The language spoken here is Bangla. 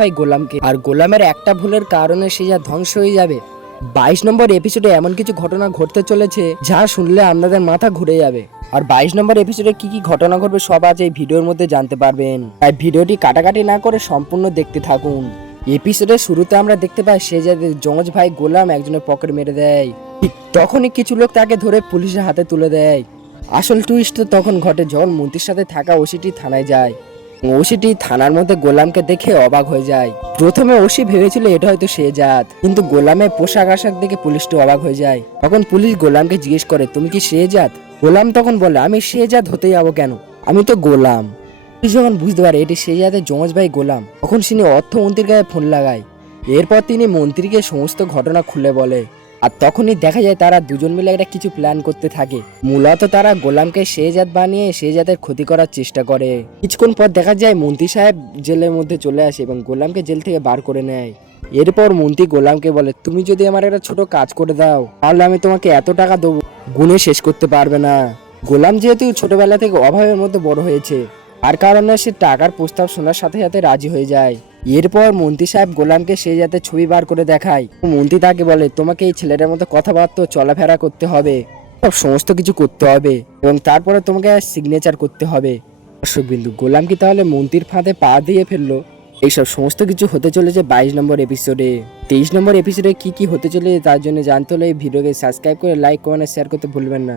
ভাই গোলামকে, আর গোলামের একটা ভুলের কারণে সে যা ধ্বংস হয়ে যাবে। 22 নম্বর এপিসোডে এমন কিছু ঘটনা ঘটতে চলেছে যা শুনলে আপনাদের মাথা ঘুরে যাবে। আর 22 নম্বর এপিসোডে কি কি ঘটনা ঘটবে সব আজ এই ভিডিওর মধ্যে জানতে পারবেন, তাই ভিডিওটি কাটাকাটি না করে সম্পূর্ণ দেখতে থাকুন। এপিসোডের শুরুতে আমরা দেখতে পাই শেহজাদের যমজ ভাই গোলাম একজনের পকেট মেরে দেয়। ঠিক তখনই কিছু লোক তাকে ধরে পুলিশের হাতে তুলে দেয়। আসল টুইস্ট তখন ঘটে যখন মন্ত্রীর সাথে থাকা ওসিটি থানায় যায়। ওসিটি থানার মধ্যে গোলামকে দেখে অবাক হয়ে যায়। প্রথমে ওসি ভেবেছিল এটা হয়তো শেহজাদ, কিন্তু গোলামের পোশাক আশাক দেখে পুলিশটা অবাক হয়ে যায়। তখন পুলিশ গোলামকে জিজ্ঞেস করে, তুমি কি শেহজাদ? গোলাম তখন বলে, আমি শেহজাদ হতে যাবো কেন, আমি তো গোলাম। পুলিশ যখন বুঝতে পারে এটি শেহজাদের যমজ ভাই গোলাম, তখন তিনি অর্থমন্ত্রীর গায়ে ফোন লাগায়। এরপর তিনি মন্ত্রীকে সমস্ত ঘটনা খুলে বলে। আর তখনই দেখা যায় তারা দুজন মিলে একটা কিছু প্ল্যান করতে থাকে। মূলত তারা গোলামকে শেহজাদ বানিয়ে শেহজাদের ক্ষতি করার চেষ্টা করে। কিছুক্ষণ পর দেখা যায় মন্ত্রী সাহেব জেলের মধ্যে চলে আসে এবং গোলামকে জেল থেকে বার করে নেয়। এরপর মন্ত্রী গোলামকে বলে, তুমি যদি আমার একটা ছোট কাজ করে দাও তাহলে আমি তোমাকে এত টাকা দেবো গুণে শেষ করতে পারবে না। গোলাম যেহেতু ছোটবেলা থেকে অভাবের মধ্যে বড় হয়েছে, আর কারণে সে টাকার প্রস্তাব শোনার সাথে সাথে রাজি হয়ে যায়। এরপর মন্ত্রী সাহেব গোলামকে শেহজাদের ছবি বার করে দেখায়। মন্ত্রী তাকে বলে, তোমাকে এই ছেলেটার মতো কথাবার্তা চলাফেরা করতে হবে, সব সমস্ত কিছু করতে হবে এবং তারপরে তোমাকে সিগনেচার করতে হবে। দর্শক বিন্দু, গোলাম কি তাহলে মন্ত্রীর ফাঁদে পা দিয়ে ফেললো? এইসব সমস্ত কিছু হতে চলেছে 22 নম্বর এপিসোডে। 23 নম্বর এপিসোডে কি কি হতে চলে তার জন্য জানতে হলে এই ভিডিওকে সাবস্ক্রাইব করে লাইক কমেন্ট শেয়ার করতে ভুলবেন না।